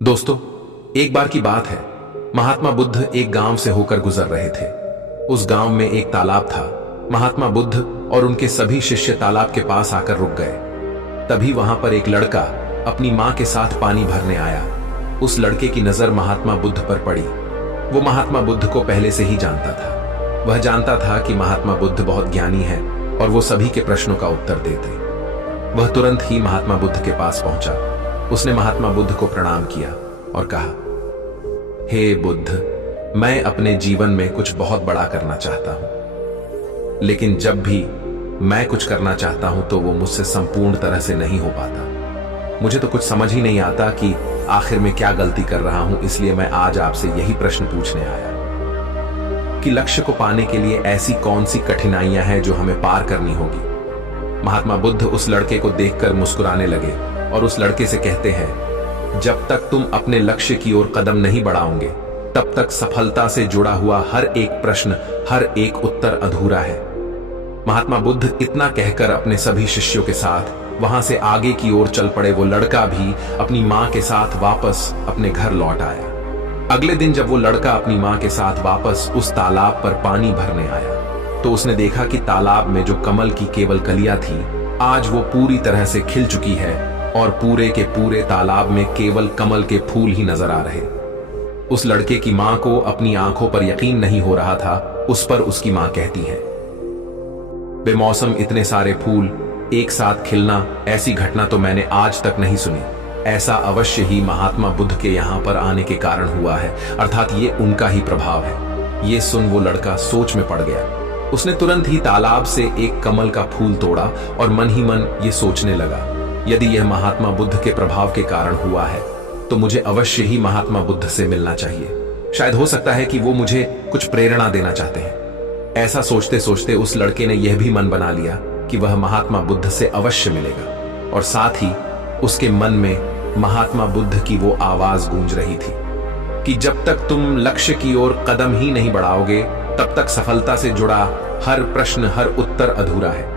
दोस्तों, एक बार की बात है। महात्मा बुद्ध एक गांव से होकर गुजर रहे थे। उस गांव में एक तालाब था। महात्मा बुद्ध और उनके सभी शिष्य तालाब के पास आकर रुक गए। तभी वहां पर एक लड़का अपनी मां के साथ पानी भरने आया। उस लड़के की नजर महात्मा बुद्ध पर पड़ी। वो महात्मा बुद्ध को पहले से ही जानता था। वह जानता था कि महात्मा बुद्ध बहुत ज्ञानी है और वो सभी के प्रश्नों का उत्तर देते। वह तुरंत ही महात्मा बुद्ध के पास पहुंचा। उसने महात्मा बुद्ध को प्रणाम किया और कहा, हे बुद्ध, मैं अपने जीवन में कुछ बहुत बड़ा करना चाहता हूं, लेकिन जब भी मैं कुछ करना चाहता हूं तो वो मुझसे संपूर्ण तरह से नहीं हो पाता। मुझे तो कुछ समझ ही नहीं आता कि आखिर में क्या गलती कर रहा हूं। इसलिए मैं आज आपसे यही प्रश्न पूछने आया कि लक्ष्य को पाने के लिए ऐसी कौन सी कठिनाइयां हैं जो हमें पार करनी होगी। महात्मा बुद्ध उस लड़के को देखकर मुस्कुराने लगे और उस लड़के से कहते हैं, जब तक तुम अपने लक्ष्य की ओर कदम नहीं बढ़ाओगे तब तक सफलता से जुड़ा हुआ हर एक प्रश्न, हर एक उत्तर अधूरा है। महात्मा बुद्ध इतना कहकर अपने सभी शिष्यों के साथ वहां से आगे की ओर चल पड़े। वो लड़का भी अपनी मां के साथ वापस अपने घर लौट आया। अगले दिन जब वो लड़का अपनी मां के साथ वापस उस तालाब पर पानी भरने आया तो उसने देखा कि तालाब में जो कमल की केवल कलियां थी, आज वो पूरी तरह से खिल चुकी है और पूरे के पूरे तालाब में केवल कमल के फूल ही नजर आ रहे। उस लड़के की मां को अपनी आंखों पर यकीन नहीं हो रहा था। उस पर उसकी मां कहती है, बेमौसम इतने सारे फूल एक साथ खिलना, ऐसी घटना तो मैंने आज तक नहीं सुनी। ऐसा अवश्य ही महात्मा बुद्ध के यहां पर आने के कारण हुआ है, अर्थात ये उनका ही प्रभाव है। ये सुन वो लड़का सोच में पड़ गया। उसने तुरंत ही तालाब से एक कमल का फूल तोड़ा और मन ही मन ये सोचने लगा, यदि यह महात्मा बुद्ध के प्रभाव के कारण हुआ है तो मुझे अवश्य ही महात्मा बुद्ध से मिलना चाहिए। शायद हो सकता है कि वो मुझे कुछ प्रेरणा देना चाहते हैं। ऐसा सोचते सोचते उस लड़के ने यह भी मन बना लिया कि वह महात्मा बुद्ध से अवश्य मिलेगा। और साथ ही उसके मन में महात्मा बुद्ध की वो आवाज गूंज रही थी कि जब तक तुम लक्ष्य की ओर कदम ही नहीं बढ़ाओगे तब तक सफलता से जुड़ा हर प्रश्न, हर उत्तर अधूरा है।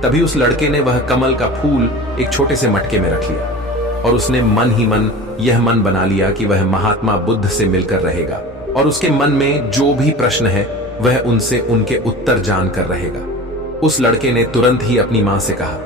तभी उस लड़के ने वह कमल का फूल एक छोटे से मटके में रख लिया और उसने मन ही मन यह मन बना लिया कि वह महात्मा बुद्ध से मिलकर रहेगा और उसके मन में जो भी प्रश्न है वह उनसे उनके उत्तर जानकर रहेगा। उस लड़के ने तुरंत ही अपनी मां से कहा,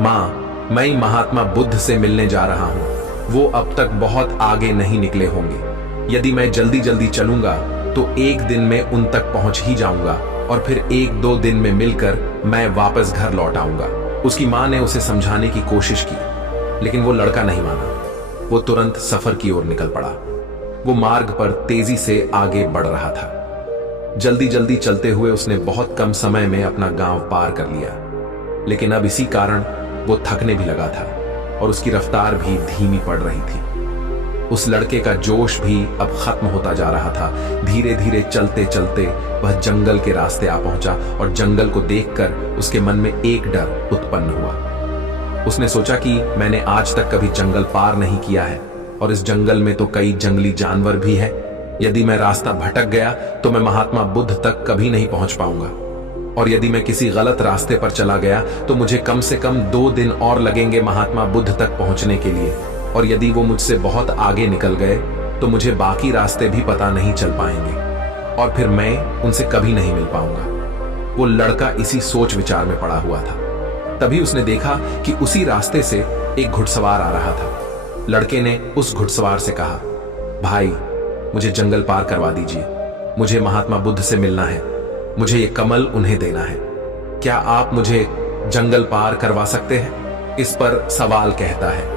मां, मैं महात्मा बुद्ध से मिलने जा रहा हूं। वो अब तक बहुत आगे नहीं निकले होंगे। यदि मैं जल्दी जल्दी चलूंगा तो एक दिन में उन तक पहुंच ही जाऊंगा और फिर एक दो दिन में मिलकर मैं वापस घर लौट आऊंगा। उसकी मां ने उसे समझाने की कोशिश की, लेकिन वो लड़का नहीं माना। वो तुरंत सफर की ओर निकल पड़ा। वो मार्ग पर तेजी से आगे बढ़ रहा था। जल्दी जल्दी चलते हुए उसने बहुत कम समय में अपना गांव पार कर लिया, लेकिन अब इसी कारण वो थकने भी लगा था और उसकी रफ्तार भी धीमी पड़ रही थी। उस लड़के का जोश भी अब खत्म होता जा रहा था। धीरे धीरे चलते चलते वह जंगल के रास्ते आ पहुंचा और जंगल को देखकर उसके मन में एक डर उत्पन्न हुआ। उसने सोचा कि मैंने आज तक कभी जंगल पार नहीं किया है और इस जंगल में तो कई जंगली जानवर भी हैं। यदि मैं रास्ता भटक गया तो मैं महात्मा बुद्ध तक कभी नहीं पहुंच पाऊंगा, और यदि मैं किसी गलत रास्ते पर चला गया तो मुझे कम से कम 2 दिन और लगेंगे महात्मा बुद्ध तक पहुंचने के लिए, और यदि वो मुझसे बहुत आगे निकल गए तो मुझे बाकी रास्ते भी पता नहीं चल पाएंगे और फिर मैं उनसे कभी नहीं मिल पाऊंगा। वो लड़का इसी सोच विचार में पड़ा हुआ था। तभी उसने देखा कि उसी रास्ते से एक घुड़सवार आ रहा था। लड़के ने उस घुड़सवार से कहा, भाई, मुझे जंगल पार करवा दीजिए। मुझे महात्मा बुद्ध से मिलना है। मुझे ये कमल उन्हें देना है। क्या आप मुझे जंगल पार करवा सकते हैं? इस पर सवाल कहता है,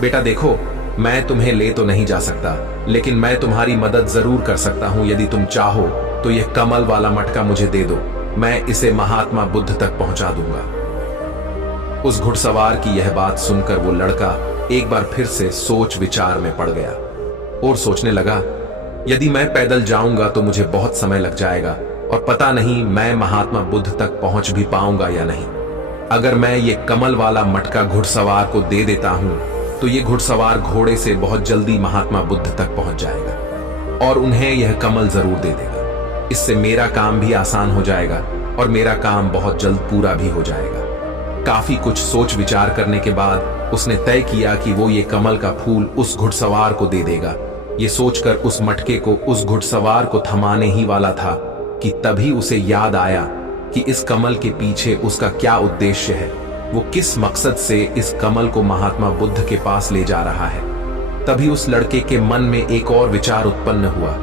बेटा देखो, मैं तुम्हें ले तो नहीं जा सकता, लेकिन मैं तुम्हारी मदद जरूर कर सकता हूं। यदि तुम चाहो तो यह कमल वाला मटका मुझे दे दो, मैं इसे महात्मा बुद्ध तक पहुंचा दूंगा। उस घुड़सवार की यह बात सुनकर वो लड़का एक बार फिर से सोच विचार में पड़ गया और सोचने लगा, यदि मैं पैदल जाऊंगा तो मुझे बहुत समय लग जाएगा और पता नहीं मैं महात्मा बुद्ध तक पहुंच भी पाऊंगा या नहीं। अगर मैं ये कमल वाला मटका घुड़सवार को दे देता हूं तो ये घुड़सवार घोड़े से बहुत जल्दी महात्मा बुद्ध तक पहुंच जाएगा और उन्हें यह कमल जरूर दे देगा। इससे मेरा काम भी आसान हो जाएगा और मेरा काम बहुत जल्द पूरा भी हो जाएगा। काफी कुछ सोच विचार करने के बाद उसने तय किया कि वो ये कमल का फूल उस घुड़सवार को दे देगा। ये सोचकर उस मटके को उस घुड़सवार को थमाने ही वाला था कि तभी उसे याद आया कि इस कमल के पीछे उसका क्या उद्देश्य है, वो किस मकसद से इस कमल को महात्मा बुद्ध के पास ले जा रहा है। तभी उस लड़के के मन में एक और विचार उत्पन्न हुआ,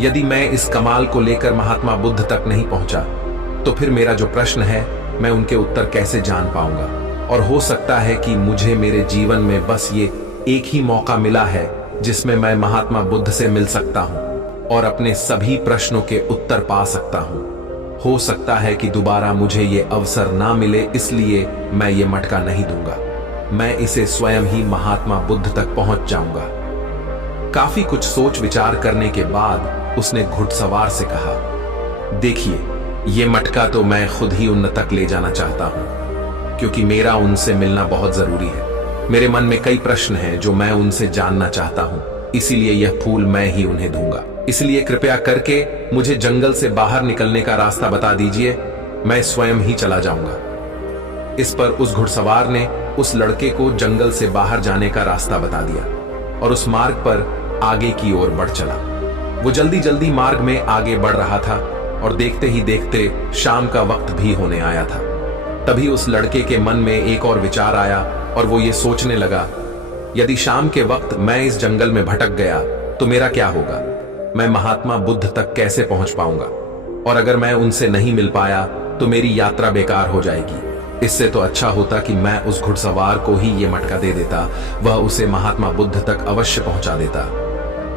यदि मैं इस कमाल को लेकर महात्मा बुद्ध तक नहीं पहुंचा तो फिर मेरा जो प्रश्न है मैं उनके उत्तर कैसे जान पाऊंगा। और हो सकता है कि मुझे मेरे जीवन में बस ये एक ही मौका मिला है जिसमें मैं महात्मा बुद्ध से मिल सकता हूं और अपने सभी प्रश्नों के उत्तर पा सकता हूं। हो सकता है कि दोबारा मुझे ये अवसर ना मिले, इसलिए मैं ये मटका नहीं दूंगा। मैं इसे स्वयं ही महात्मा बुद्ध तक पहुंच जाऊंगा। काफी कुछ सोच विचार करने के बाद उसने घुड़सवार से कहा, देखिए, ये मटका तो मैं खुद ही उन तक ले जाना चाहता हूं, क्योंकि मेरा उनसे मिलना बहुत जरूरी है। मेरे मन में कई प्रश्न हैं जो मैं उनसे जानना चाहता हूं, इसीलिए यह फूल मैं ही उन्हें दूंगा। इसलिए कृपया करके मुझे जंगल से बाहर निकलने का रास्ता बता दीजिए, मैं स्वयं ही चला जाऊंगा। इस पर उस घुड़सवार ने उस लड़के को जंगल से बाहर जाने का रास्ता बता दिया और उस मार्ग पर आगे की ओर बढ़ चला। वो जल्दी जल्दी मार्ग में आगे बढ़ रहा था और देखते ही देखते शाम का वक्त भी होने आया था। तभी उस लड़के के मन में एक और विचार आया और वो ये सोचने लगा, यदि शाम के वक्त मैं इस जंगल में भटक गया तो मेरा क्या होगा, मैं महात्मा बुद्ध तक कैसे पहुंच पाऊंगा, और अगर मैं उनसे नहीं मिल पाया तो मेरी यात्रा बेकार हो जाएगी। इससे तो अच्छा होता कि मैं उस घुड़सवार को ही ये मटका दे देता, वह उसे महात्मा बुद्ध तक अवश्य पहुंचा देता।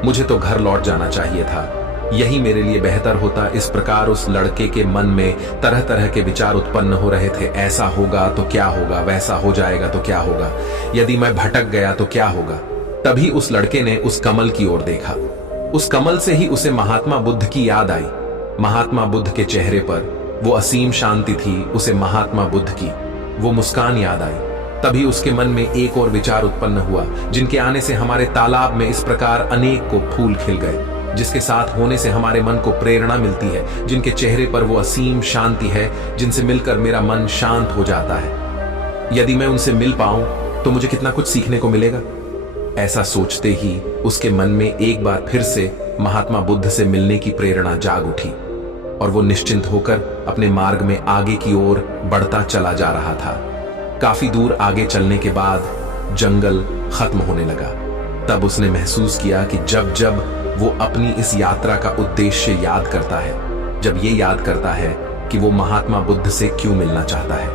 मुझे तो घर लौट जाना चाहिए था, यही मेरे लिए बेहतर होता। इस प्रकार उस लड़के के मन में तरह तरह के विचार उत्पन्न हो रहे थे। ऐसा होगा तो क्या होगा, वैसा हो जाएगा तो क्या होगा, यदि मैं भटक गया तो क्या होगा। तभी उस लड़के ने उस कमल की ओर देखा। उस कमल से ही उसे महात्मा बुद्ध की याद आई। महात्मा बुद्ध के चेहरे पर वो असीम शांति थी, उसे महात्मा बुद्ध की वो मुस्कान याद आई। तभी उसके मन में एक और विचार उत्पन्न हुआ, जिनके आने से हमारे तालाब में इस प्रकार अनेक को फूल खिल गए, जिसके साथ होने से हमारे मन को प्रेरणा मिलती है, जिनके चेहरे पर वो असीम शांति है, जिनसे मिलकर मेरा मन शांत हो जाता है। यदि मैं उनसे मिल पाऊं तो मुझे कितना कुछ सीखने को मिलेगा। ऐसा सोचते ही उसके मन में एक बार फिर से महात्मा बुद्ध से मिलने की प्रेरणा जाग उठी और वो निश्चिंत होकर अपने मार्ग में आगे की ओर बढ़ता चला जा रहा था। काफी दूर आगे चलने के बाद जंगल खत्म होने लगा। तब उसने महसूस किया कि जब जब वो अपनी इस यात्रा का उद्देश्य याद करता है, जब ये याद करता है कि वो महात्मा बुद्ध से क्यों मिलना चाहता है,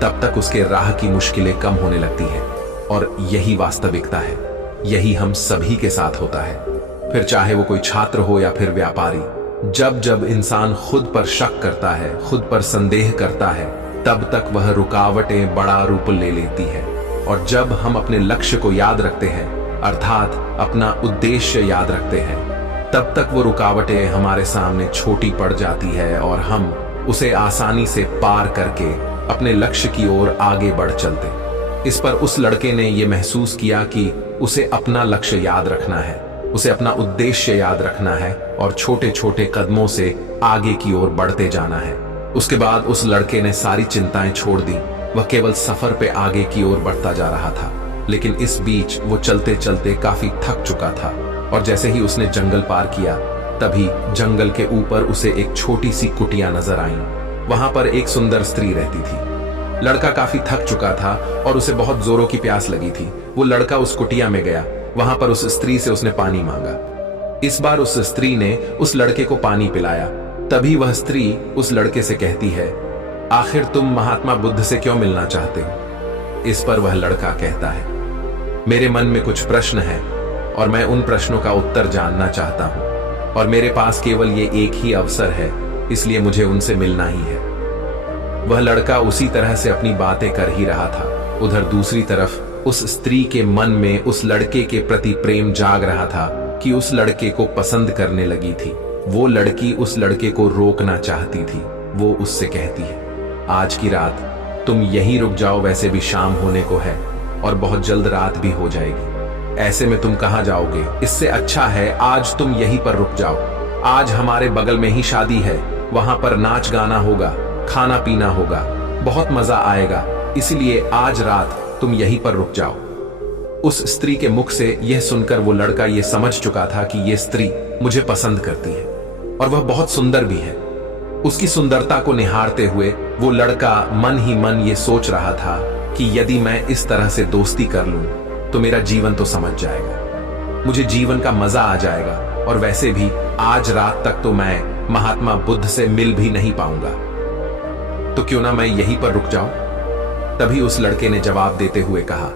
तब तक उसके राह की मुश्किलें कम होने लगती हैं। और यही वास्तविकता है, यही हम सभी के साथ होता है। फिर चाहे वो कोई छात्र हो या फिर व्यापारी, जब जब इंसान खुद पर शक करता है, खुद पर संदेह करता है, तब तक वह रुकावटें बड़ा रूप ले लेती है। और जब हम अपने लक्ष्य को याद रखते हैं, अर्थात अपना उद्देश्य याद रखते हैं, तब तक वो रुकावटें हमारे सामने छोटी पड़ जाती है और हम उसे आसानी से पार करके अपने लक्ष्य की ओर आगे बढ़ चलते। इस पर उस लड़के ने यह महसूस किया कि उसे अपना लक्ष्य याद रखना है, उसे अपना उद्देश्य याद रखना है और छोटे छोटे कदमों से आगे की ओर बढ़ते जाना है। उसके बाद उस लड़के ने सारी चिंताएं छोड़ दी। वह केवल सफर पे आगे की ओर बढ़ता जा रहा था, लेकिन इस बीच वो चलते चलते काफी थक चुका था। और जैसे ही उसने जंगल पार किया, तभी जंगल के ऊपर उसे एक छोटी सी कुटिया नजर आई। वहां पर एक सुंदर स्त्री रहती थी। लड़का काफी थक चुका था और उसे बहुत जोरों की प्यास लगी थी। वो लड़का उस कुटिया में गया। वहां पर उस स्त्री से उसने पानी मांगा। इस बार उस स्त्री ने उस लड़के को पानी पिलाया। तभी वह स्त्री उस लड़के से कहती है, आखिर तुम महात्मा बुद्ध से क्यों मिलना चाहते हो? इस पर वह लड़का कहता है, मेरे मन में कुछ प्रश्न हैं और मैं उन प्रश्नों का उत्तर जानना चाहता हूं और मेरे पास केवल ये एक ही अवसर है, इसलिए मुझे उनसे मिलना ही है। वह लड़का उसी तरह से अपनी बातें कर ही रहा था। उधर दूसरी तरफ उस स्त्री के मन में उस लड़के के प्रति प्रेम जाग रहा था कि उस लड़के को पसंद करने लगी थी। वो लड़की उस लड़के को रोकना चाहती थी। वो उससे कहती है, आज की रात तुम यहीं रुक जाओ, वैसे भी शाम होने को है और बहुत जल्द रात भी हो जाएगी। ऐसे में तुम कहां जाओगे? इससे अच्छा है आज तुम यहीं पर रुक जाओ। आज हमारे बगल में ही शादी है, वहां पर नाच गाना होगा, खाना पीना होगा, बहुत मजा आएगा। इसलिए आज रात तुम यहीं पर रुक जाओ। उस स्त्री के मुख से यह सुनकर वो लड़का यह समझ चुका था कि यह स्त्री मुझे पसंद करती है और वह बहुत सुंदर भी है। उसकी सुंदरता को निहारते हुए वो लड़का मन ही मन ये सोच रहा था कि यदि मैं इस तरह से दोस्ती कर लूं तो मेरा जीवन तो समझ जाएगा, मुझे जीवन का मजा आ जाएगा, और वैसे भी आज रात तक तो मैं महात्मा बुद्ध से मिल भी नहीं पाऊंगा, तो क्यों ना मैं यहीं पर रुक जाऊं। तभी उस लड़के ने जवाब देते हुए कहा,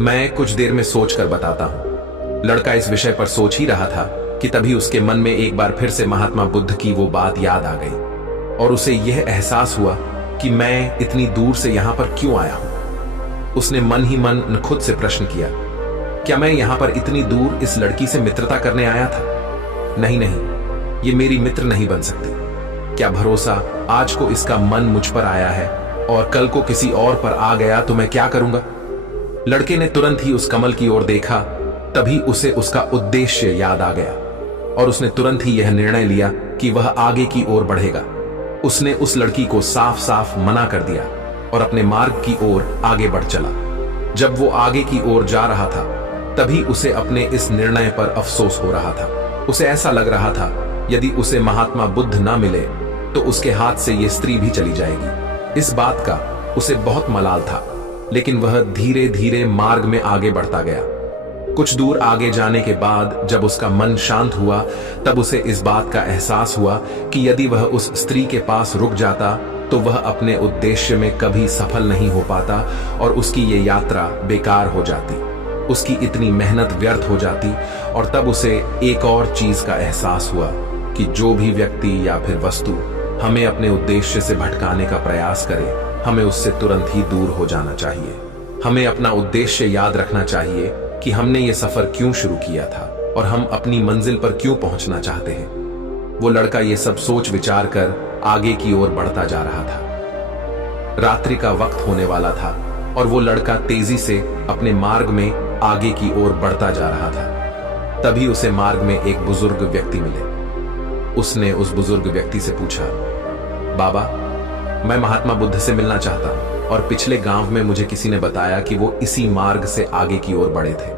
मैं कुछ देर में सोचकर बताता हूं। लड़का इस विषय पर सोच ही रहा था कि तभी उसके मन में एक बार फिर से महात्मा बुद्ध की वो बात याद आ गई और उसे यह एहसास हुआ कि मैं इतनी दूर से यहां पर क्यों आया हूं। उसने मन ही मन खुद से प्रश्न किया, क्या मैं यहां पर इतनी दूर इस लड़की से मित्रता करने आया था? नहीं नहीं, ये मेरी मित्र नहीं बन सकती। क्या भरोसा आज को इसका मन मुझ पर आया है और कल को किसी और पर आ गया तो मैं क्या करूंगा। लड़के ने तुरंत ही उस कमल की ओर देखा, तभी उसे उसका उद्देश्य याद आ गया और उसने तुरंत ही यह निर्णय लिया कि वह आगे की ओर बढ़ेगा। उसने उस लड़की को साफ साफ मना कर दिया और अपने मार्ग की ओर आगे बढ़ चला। जब वो आगे की ओर जा रहा था तभी उसे अपने इस निर्णय पर अफसोस हो रहा था। उसे ऐसा लग रहा था यदि उसे महात्मा बुद्ध ना मिले तो उसके हाथ से ये स्त्री भी चली जाएगी। इस बात का उसे बहुत मलाल था, लेकिन वह धीरे धीरे मार्ग में आगे बढ़ता गया। कुछ दूर आगे जाने के बाद जब उसका मन शांत हुआ तब उसे इस बात का एहसास हुआ कि यदि वह उस स्त्री के पास रुक जाता तो वह अपने उद्देश्य में कभी सफल नहीं हो पाता और उसकी ये यात्रा बेकार हो जाती, उसकी इतनी मेहनत व्यर्थ हो जाती। और तब उसे एक और चीज का एहसास हुआ कि जो भी व्यक्ति या फिर वस्तु हमें अपने उद्देश्य से भटकाने का प्रयास करे, हमें उससे तुरंत ही दूर हो जाना चाहिए। हमें अपना उद्देश्य याद रखना चाहिए कि हमने ये सफर क्यों शुरू किया था और हम अपनी मंजिल पर क्यों पहुंचना चाहते हैं। वो लड़का ये सब सोच विचार कर आगे की ओर बढ़ता जा रहा था। रात्रि का वक्त होने वाला था और वो लड़का तेजी से अपने मार्ग में आगे की ओर बढ़ता जा रहा था। तभी उसे मार्ग में एक बुजुर्ग व्यक्ति मिले। उसने उस बुजुर्ग व्यक्ति से पूछा, बाबा, मैं महात्मा बुद्ध से मिलना चाहता हूं और पिछले गांव में मुझे किसी ने बताया कि वो इसी मार्ग से आगे की ओर बढ़े थे।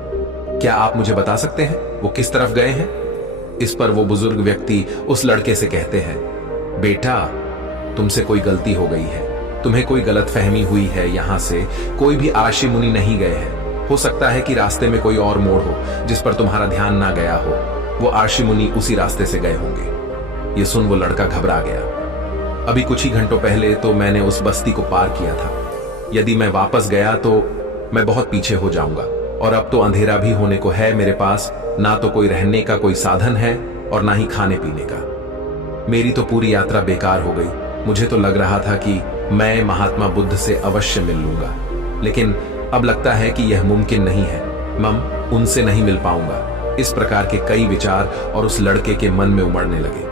क्या आप मुझे बता सकते हैं वो किस तरफ गए हैं? इस पर वो बुजुर्ग व्यक्ति उस लड़के से कहते हैं, बेटा, तुमसे कोई गलती हो गई है, तुम्हें कोई गलतफहमी हुई है। यहां से कोई भी आशी मुनि नहीं गए हैं। हो सकता है कि रास्ते में कोई और मोड़ हो जिस पर तुम्हारा ध्यान ना गया हो। वो आशी मुनि उसी रास्ते से गए होंगे। ये सुन वो लड़का घबरा गया। अभी कुछ ही घंटों पहले तो मैंने उस बस्ती को पार किया था। यदि मैं वापस गया तो मैं बहुत पीछे हो जाऊंगा और अब तो अंधेरा भी होने को है। मेरे पास ना तो कोई रहने का कोई साधन है और ना ही खाने पीने का। मेरी तो पूरी यात्रा बेकार हो गई। मुझे तो लग रहा था कि मैं महात्मा बुद्ध से अवश्य मिल लूंगा, लेकिन अब लगता है कि यह मुमकिन नहीं है। मैं उनसे नहीं मिल पाऊंगा। इस प्रकार के कई विचार और उस लड़के के मन में उमड़ने लगे।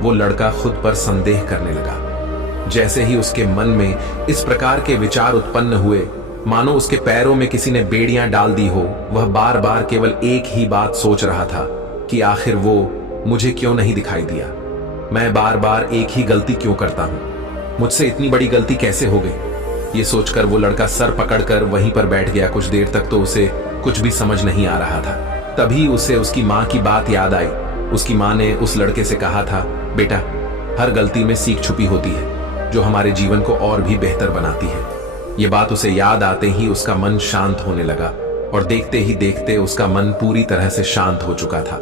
वो लड़का खुद पर संदेह करने लगा। जैसे ही उसके मन में इस प्रकार के विचार उत्पन्न हुए, मानो उसके पैरों में किसी ने बेड़ियां डाल दी हो। वह बार बार केवल एक ही बात सोच रहा था कि आखिर वो मुझे क्यों नहीं दिखाई दिया। मैं बार बार एक ही गलती क्यों करता हूं? मुझसे इतनी बड़ी गलती कैसे हो गई? ये सोचकर वो लड़का सर पकड़कर वहीं पर बैठ गया। कुछ देर तक तो उसे कुछ भी समझ नहीं आ रहा था। तभी उसे उसकी माँ की बात याद आई। उसकी माँ ने उस लड़के से कहा था, बेटा, हर गलती में सीख छुपी होती है जो हमारे जीवन को और भी बेहतर बनाती है। ये बात उसे याद आते ही उसका मन शांत होने लगा और देखते ही देखते उसका मन पूरी तरह से शांत हो चुका था।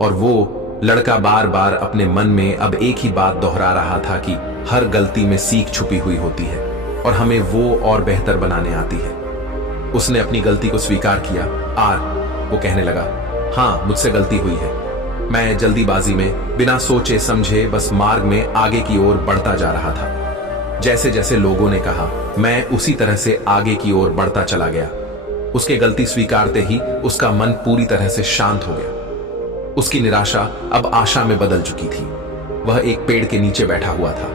और वो लड़का बार बार अपने मन में अब एक ही बात दोहरा रहा था कि हर गलती में सीख छुपी हुई होती है और हमें वो और बेहतर बनाने आती है। उसने अपनी गलती को स्वीकार किया। वो कहने लगा, हाँ, मुझसे गलती हुई है। मैं जल्दीबाजी में बिना सोचे समझे बस मार्ग में आगे की ओर बढ़ता जा रहा था। जैसे जैसे लोगों ने कहा, मैं उसी तरह से आगे की ओर बढ़ता चला गया। उसके गलती स्वीकारते ही उसका मन पूरी तरह से शांत हो गया। उसकी निराशा अब आशा में बदल चुकी थी। वह एक पेड़ के नीचे बैठा हुआ था।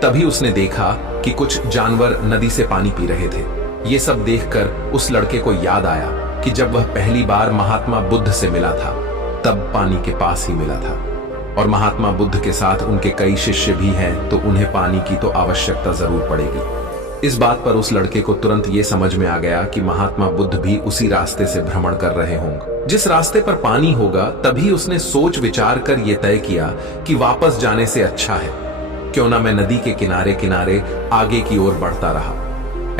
तभी उसने देखा कि कुछ जानवर नदी से पानी पी रहे थे। ये सब देखकर उस लड़के को याद आया कि जब वह पहली बार महात्मा बुद्ध से मिला था तब पानी के पास ही मिला था और महात्मा बुद्ध के साथ उनके कई शिष्य भी हैं, तो उन्हें पानी की तो आवश्यकता जरूर पड़ेगी। इस बात पर उस लड़के को तुरंत ये समझ में आ गया कि महात्मा बुद्ध भी उसी रास्ते से भ्रमण कर रहे होंगे जिस रास्ते पर पानी होगा। तभी उसने सोच विचार कर यह तय किया कि वापस जाने से अच्छा है क्यों ना मैं नदी के किनारे किनारे आगे की ओर बढ़ता रहा।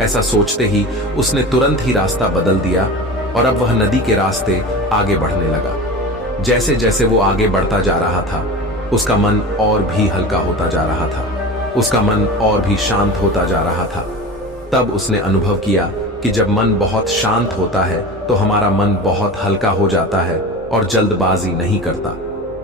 ऐसा सोचते ही उसने तुरंत ही रास्ता बदल दिया और अब वह नदी के रास्ते आगे बढ़ने लगा। जैसे जैसे वो आगे बढ़ता जा रहा था उसका मन और भी हल्का होता जा रहा था, उसका मन और भी शांत होता जा रहा था। तब उसने अनुभव किया कि जब मन बहुत शांत होता है तो हमारा मन बहुत हल्का हो जाता है और जल्दबाजी नहीं करता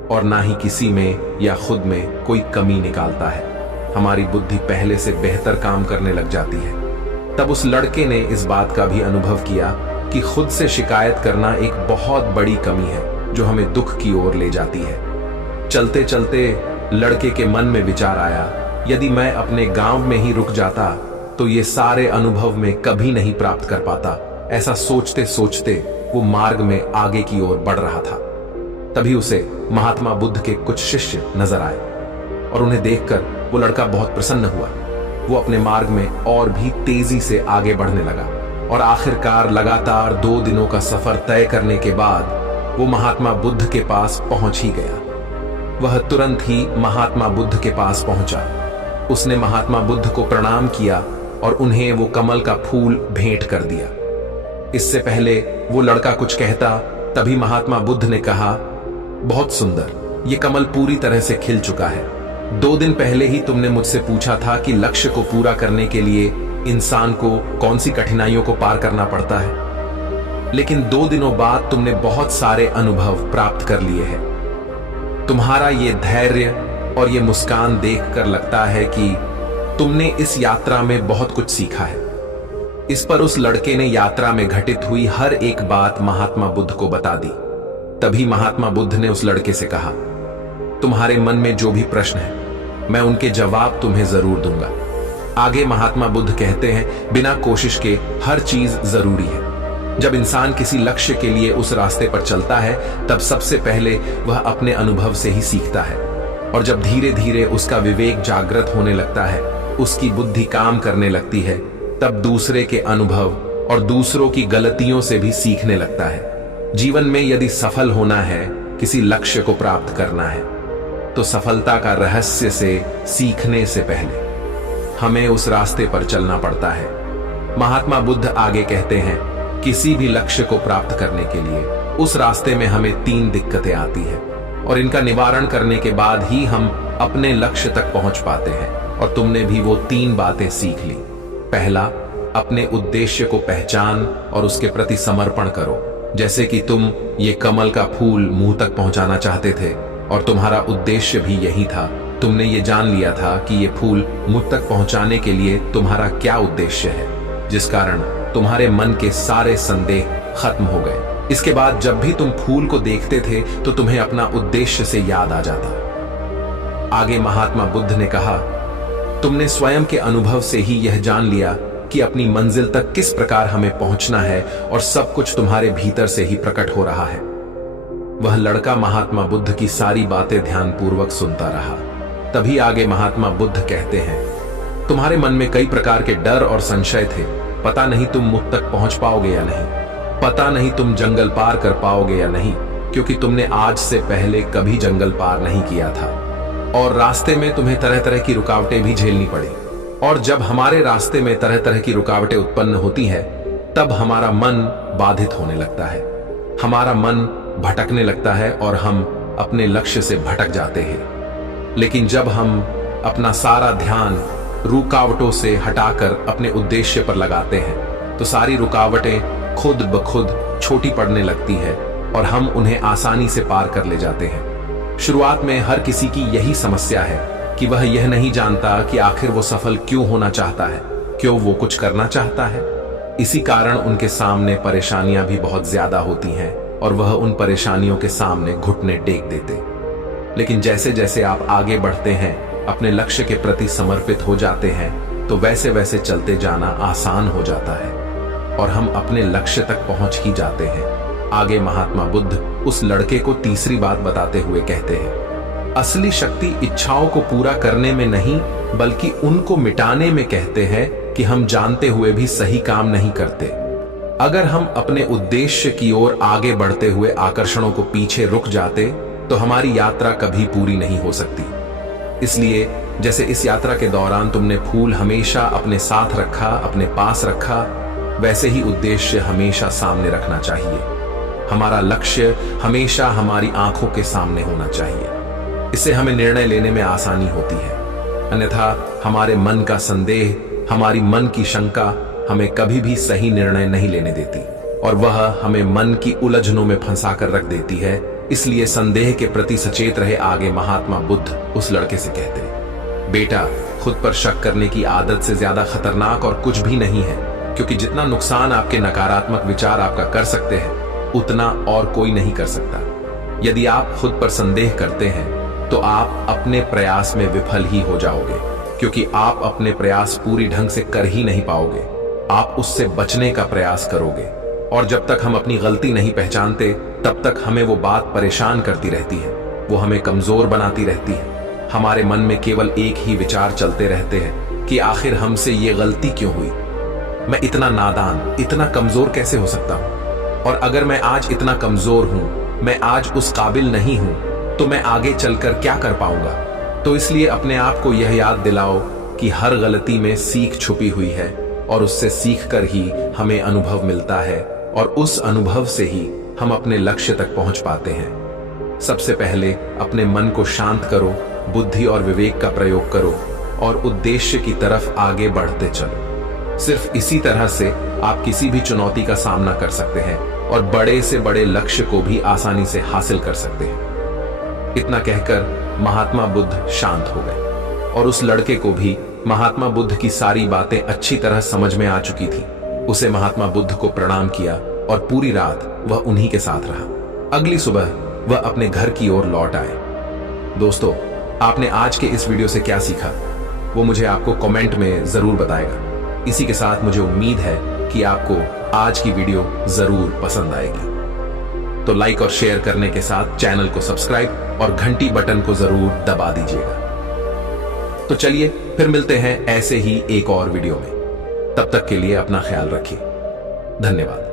और ना ही किसी में या खुद में कोई कमी निकालता है। हमारी बुद्धि पहले से बेहतर काम करने लग जाती है। तब उस लड़के ने इस बात का भी अनुभव किया कि खुद से शिकायत करना एक बहुत बड़ी कमी है जो हमें दुख की ओर ले जाती है। चलते चलते लड़के के मन में विचार आया, यदि मैं अपने गांव में ही रुक जाता तो ये सारे अनुभव में कभी नहीं प्राप्त कर पाता। ऐसा सोचते सोचते वो मार्ग में आगे की ओर बढ़ रहा था। तभी उसे महात्मा बुद्ध के कुछ शिष्य नजर आए और उन्हें देखकर वो लड़का बहुत प्रसन्न हुआ। वो अपने मार्ग में और भी तेजी से आगे बढ़ने लगा और आखिरकार लगातार 2 दिनों का सफर तय करने के बाद वो महात्मा बुद्ध के पास पहुंच ही गया। वह तुरंत ही महात्मा बुद्ध के पास पहुंचा। उसने महात्मा बुद्ध को प्रणाम किया और उन्हें वो कमल का फूल भेंट कर दिया। इससे पहले वो लड़का कुछ कहता तभी महात्मा बुद्ध ने कहा, बहुत सुंदर, ये कमल पूरी तरह से खिल चुका है। 2 दिन पहले ही तुमने मुझसे पूछा था कि लक्ष्य को पूरा करने के लिए इंसान को कौन सी कठिनाइयों को पार करना पड़ता है, लेकिन 2 दिनों बाद तुमने बहुत सारे अनुभव प्राप्त कर लिए हैं। तुम्हारा ये धैर्य और ये मुस्कान देखकर लगता है कि तुमने इस यात्रा में बहुत कुछ सीखा है। इस पर उस लड़के ने यात्रा में घटित हुई हर एक बात महात्मा बुद्ध को बता दी। तभी महात्मा बुद्ध ने उस लड़के से कहा, तुम्हारे मन में जो भी प्रश्न है मैं उनके जवाब तुम्हें जरूर दूंगा। आगे महात्मा बुद्ध कहते हैं, बिना कोशिश के हर चीज जरूरी है। जब इंसान किसी लक्ष्य के लिए उस रास्ते पर चलता है तब सबसे पहले वह अपने अनुभव से ही सीखता है और जब धीरे धीरे उसका विवेक जागृत होने लगता है, उसकी बुद्धि काम करने लगती है, तब दूसरे के अनुभव और दूसरों की गलतियों से भी सीखने लगता है। जीवन में यदि सफल होना है, किसी लक्ष्य को प्राप्त करना है, तो सफलता का रहस्य से सीखने से पहले हमें उस रास्ते पर चलना पड़ता है। महात्मा बुद्ध आगे कहते हैं, किसी भी लक्ष्य को प्राप्त करने के लिए उस रास्ते में हमें 3 दिक्कतें आती हैं और इनका निवारण करने के बाद ही हम अपने लक्ष्य तक पहुंच पाते हैं। और तुमने भी वो 3 बातें सीख ली। पहला, अपने उद्देश्य को पहचान और उसके प्रति समर्पण करो। जैसे कि तुम ये कमल का फूल मुंह तक पहुंचाना चाहते थे और तुम्हारा उद्देश्य भी यही था। तुमने ये जान लिया था कि ये फूल मुझ तक पहुंचाने के लिए तुम्हारा क्या उद्देश्य है, जिस कारण तुम्हारे मन के सारे संदेह खत्म हो गए। इसके बाद जब भी तुम फूल को देखते थे तो तुम्हें अपना उद्देश्य से याद आ जाता। आगे महात्मा बुद्ध ने कहा, तुमने स्वयं के अनुभव से ही यह जान लिया कि अपनी मंजिल तक किस प्रकार हमें पहुंचना है और सब कुछ तुम्हारे भीतर से ही प्रकट हो रहा है। वह लड़का महात्मा बुद्ध की सारी बातें ध्यानपूर्वक सुनता रहा। तभी आगे महात्मा बुद्ध कहते हैं, तुम्हारे मन में कई प्रकार के डर और संशय थे। पता नहीं तुम मुझ तक पहुंच पाओगे या नहीं, पता नहीं तुम जंगल पार कर पाओगे या नहीं, क्योंकि तुमने आज से पहले कभी जंगल पार नहीं किया था और रास्ते में तुम्हें तरह तरह की रुकावटें भी झेलनी पड़ी। और जब हमारे रास्ते में तरह तरह की रुकावटें उत्पन्न होती है तब हमारा मन बाधित होने लगता है, हमारा मन भटकने लगता है और हम अपने लक्ष्य से भटक जाते हैं। लेकिन जब हम अपना सारा ध्यान रुकावटों से हटाकर अपने उद्देश्य पर लगाते हैं तो सारी रुकावटें खुद ब खुद छोटी पड़ने लगती है और हम उन्हें आसानी से पार कर ले जाते हैं। शुरुआत में हर किसी की यही समस्या है कि वह यह नहीं जानता कि आखिर वो सफल क्यों होना चाहता है, क्यों वो कुछ करना चाहता है। इसी कारण उनके सामने परेशानियां भी बहुत ज्यादा होती हैं और वह उन परेशानियों के सामने घुटने टेक देते। लेकिन जैसे जैसे आप आगे बढ़ते हैं, अपने लक्ष्य के प्रति समर्पित हो जाते हैं, तो वैसे वैसे चलते जाना आसान हो जाता है और हम अपने लक्ष्य तक पहुंच ही जाते हैं। आगे महात्मा बुद्ध उस लड़के को तीसरी बात बताते हुए कहते हैं, असली शक्ति इच्छाओं को पूरा करने में नहीं बल्कि उनको मिटाने में कहते हैं कि हम जानते हुए भी सही काम नहीं करते। अगर हम अपने उद्देश्य की ओर आगे बढ़ते हुए आकर्षणों को पीछे रुक जाते तो हमारी यात्रा कभी पूरी नहीं हो सकती। इसलिए जैसे इस यात्रा के दौरान तुमने फूल हमेशा अपने साथ रखा, अपने पास रखा, वैसे ही उद्देश्य हमेशा सामने रखना चाहिए। हमारा लक्ष्य हमेशा हमारी आंखों के सामने होना चाहिए। इससे हमें निर्णय लेने में आसानी होती है। अन्यथा हमारे मन का संदेह, हमारी मन की शंका हमें कभी भी सही निर्णय नहीं लेने देती और वह हमें मन की उलझनों में फंसाकर रख देती है। इसलिए संदेह के प्रति सचेत रहे। आगे महात्मा बुद्ध उस लड़के से कहते, बेटा, खुद पर शक करने की आदत से ज्यादा खतरनाक और कुछ भी नहीं है, क्योंकि जितना नुकसान आपके नकारात्मक विचार आपका कर सकते हैं उतना और कोई नहीं कर सकता। यदि आप खुद पर संदेह करते हैं तो आप अपने प्रयास में विफल ही हो जाओगे, क्योंकि आप अपने प्रयास पूरी ढंग से कर ही नहीं पाओगे। आप उससे बचने का प्रयास करोगे और जब तक हम अपनी गलती नहीं पहचानते तब तक हमें वो बात परेशान करती रहती है, वो हमें कमजोर बनाती रहती है। हमारे मन में केवल एक ही विचार चलते रहते हैं कि आखिर हमसे ये गलती क्यों हुई, मैं इतना नादान, इतना कमजोर कैसे हो सकता हूं, और अगर मैं आज इतना कमजोर हूं, मैं आज उस काबिल नहीं हूं, तो मैं आगे चलकर क्या कर पाऊंगा। तो इसलिए अपने आप को यह याद दिलाओ कि हर गलती में सीख छुपी हुई है और उससे सीख कर ही हमें अनुभव मिलता है और उस अनुभव से ही हम अपने लक्ष्य तक पहुंच पाते हैं। सबसे पहले अपने मन को शांत करो, बुद्धि और विवेक का प्रयोग करो और उद्देश्य की तरफ आगे बढ़ते चलो। सिर्फ इसी तरह से आप किसी भी चुनौती का सामना कर सकते हैं और बड़े से बड़े लक्ष्य को भी आसानी से हासिल कर सकते हैं। इतना कहकर महात्मा बुद्ध शांत हो गए और उस लड़के को भी महात्मा बुद्ध की सारी बातें अच्छी तरह समझ में आ चुकी थी। उसे महात्मा बुद्ध को प्रणाम किया और पूरी रात वह उन्हीं के साथ रहा। अगली सुबह वह अपने घर की ओर लौट आए। दोस्तों, आपने आज के इस वीडियो से क्या सीखा वो मुझे आपको कमेंट में जरूर बताएगा। इसी के साथ मुझे उम्मीद है कि आपको आज की वीडियो जरूर पसंद आएगी। तो लाइक और शेयर करने के साथ चैनल को सब्सक्राइब और घंटी बटन को जरूर दबा दीजिएगा। तो चलिए फिर मिलते हैं ऐसे ही एक और वीडियो में। तब तक के लिए अपना ख्याल रखिए। धन्यवाद।